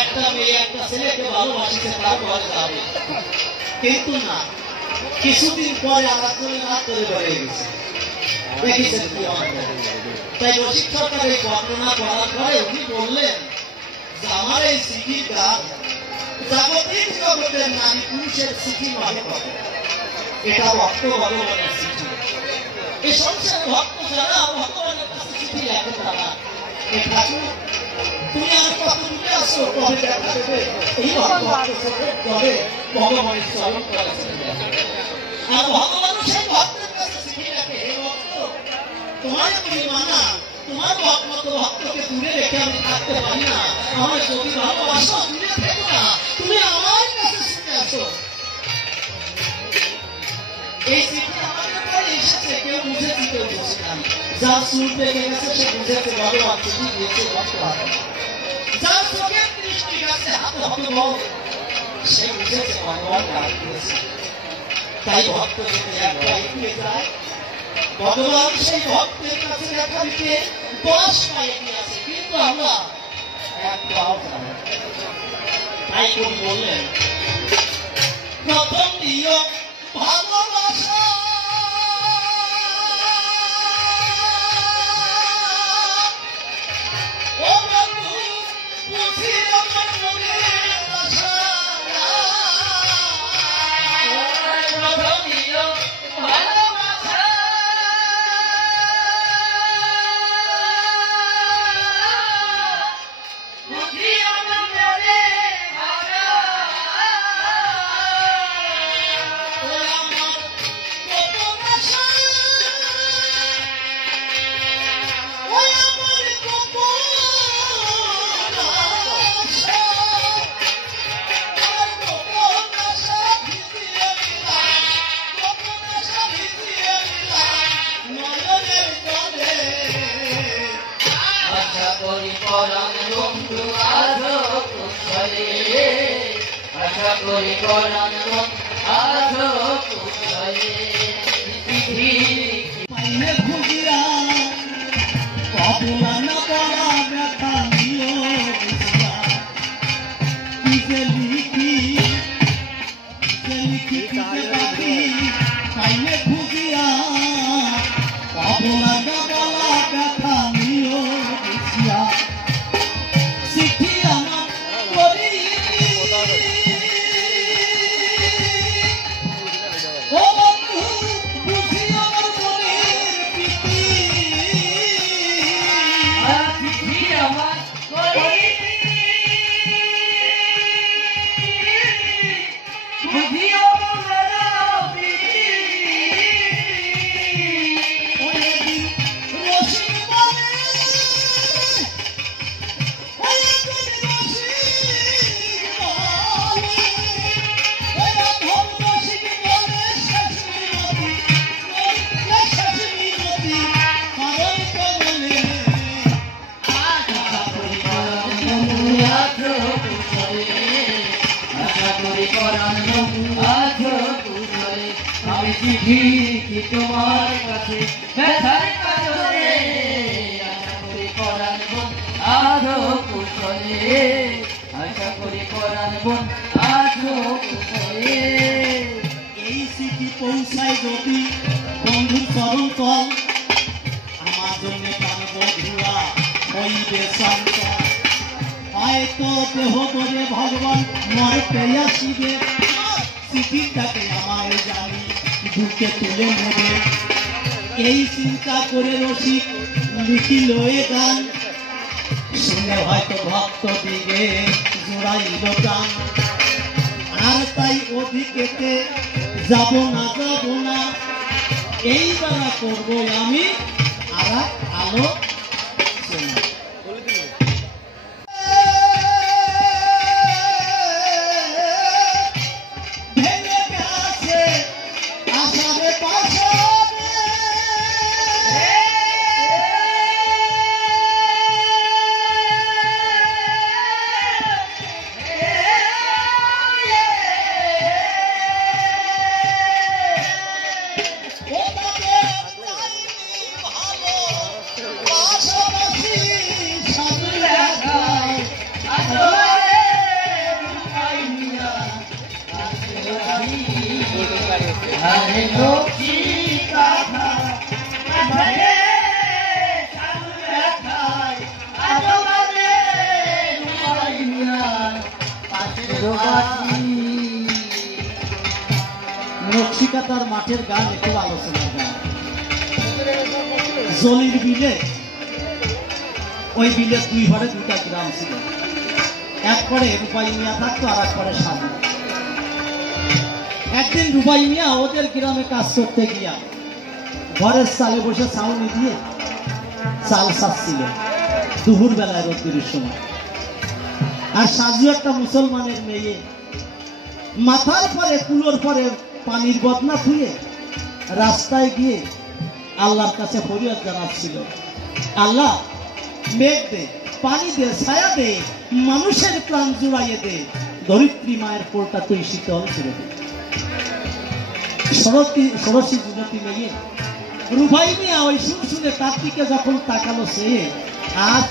একটা মেয়ে একটা ছেলেকে ভালোবাসিতে তার ঘরে যাবে, কিন্তু না, কিছুদিন পরে আরেকজনের হাত ধরে বেড়ে গেছে। দেখেছেন কি অন্যায়। তাই রসিক সরকার এই বর্ণনা করার পরে উনি বললেন যে আমার এই চিঠির গান জাগতিক জগতের নারী পুরুষের চিঠি নয় কত, এটা ভক্ত ভগবানের চিঠি। এই সংসার ভক্ত যারা ভগবানের কাছে চিঠি লেখে তারা, এই ঠাকুর তুমি আর কত দূরে আসো, কবে দেখা দেবে, এই ভগবানের ভগবানের চরণ করা চলে যায়। আর ভগবান সেই ভক্তের কাছে চিঠি লেখে, হে ভক্ত তোমার মানা, তোমার মতো ভক্তকে দূরে রেখে আমি থাকতে পারি না, আমার যদি ভালোবাসো দূরে থেকো না, তুমি আমার কাছে শুনে আসো। এই চিঠি আমাদের পরে এসেছে, কেউ বুঝেছি কেউ বুঝে না। যার সুর পেকে গেছে সে বুঝেছে ভগবান চিঠি দিয়েছে ভক্ত হাতে, যার চোখের দৃষ্টি গেছে হাতে হাতে বল সে বুঝেছে ভগবান ডাক দিয়েছে। তাই ভক্ত যদি একটা এগিয়ে যায়, ভগবান সেই ভক্তের কাছে দেখা দিতে 10 পা এগিয়ে আছে, কিন্তু আমরা এক পাও যাব। তাই কবি বললেন প্রথম নিয়ম ভালোবাসা, ও বন্ধু বুঝি আমার মনের আশা, প্রথম নিয়ম ভালোবাসা, বুঝি আমার মনের আশা, ও আমার গোপন আশা, ও আমার গোপন আশা, আমার গোপন আশা ভিজিয়ে দিলাম, গোপন আশা ভিজিয়ে দিলাম নয়নের জলে। আশা করি পরাণ বন্ধু আজো কুশলে, আশা করি পরাণ বন্ধু আজো কুশলে, চিঠি পাইলে ভুগিয়া অপমান করা ব্যথা নিও বুঝিয়া, কি যে লিখি কি যে পাখি, পাইলে ভুগিয়া অপমান করা ব্যথা নিও বুঝিয়া, চিঠি আমার করি ও বন্ধু বুঝি আমার মনের প্রীতি, চিঠি আমার করি বুঝি আমার প্রীতি, ওইদিন রসিক বলে, ওইদিন রসিক বলে, ওই অধম রসিক বলে শেষ মিনতি, শেষ মিনতি কারণ তো বলে, আশা করি পরাণ বন্ধু আজো কুশলে, আশা করি পরাণ বন্ধু আজো কুশলে, আমি চিঠি কি তোমার কাছে ব্যথার কাতরে, আশা করি পরাণ বন্ধু আজো কুশলে, আশা করি পরাণ বন্ধু আজো কুশলে। এই চিঠি পৌঁছায় যদি বন্ধুর চরণ তল, আমার জন্য প্রাণ বধুয়া হইবে চঞ্চল, হয়তো দেহ ধরে ভগবান মরতে আসিবে, চিঠিটাকে আমার জানি বুকে তুলে নেবে। এই চিন্তা করে রসিক লিখিল এ গান, শুনে হয়তো ভক্ত দিগে জোড়াইল প্রাণ, আর তাই অধিকেতে যাব না, এই দ্বারা করবো আমি আর আলো চেনা। ভেঙে গেছে আষাঢ়ে পাষাঢ়ে, ও তাদের চাইনি ভালো মাঠের গান একটু আলোচনার গান। জলির বিলে, ওই বিলে দুই ঘরে দুটা গ্রাম ছিল, এক করে রূপাই মিয়া থাকতো আর এক করে সাধু। একদিন রূপাই মিয়া ওদের গ্রামে কাজ করতে গিয়া ঘরের চালে বসে ছাউনি দিয়ে চাল ছাড়ছিল দুপুর বেলায় রোদ্দুরের সময়। আর সাজু একটা মুসলমানের মেয়ে মাথার পরে কুলোর পরে পানির বদনা ধুয়ে রাস্তায় গিয়ে আল্লাহর কাছে ফরিয়াদ জানাচ্ছিল, আল্লাহ মেঘ দে, পানি দে, ছায়া দে, মানুষের প্রাণ জুড়াইয়ে দে, ধরিত্রী মায়ের কোলটা তুই শীতল করে দে। ষোড়শী যুবতী মেয়ে রূপাই মিয়া ওই সুর শুনে তার দিকে যখন তাকালো সে আর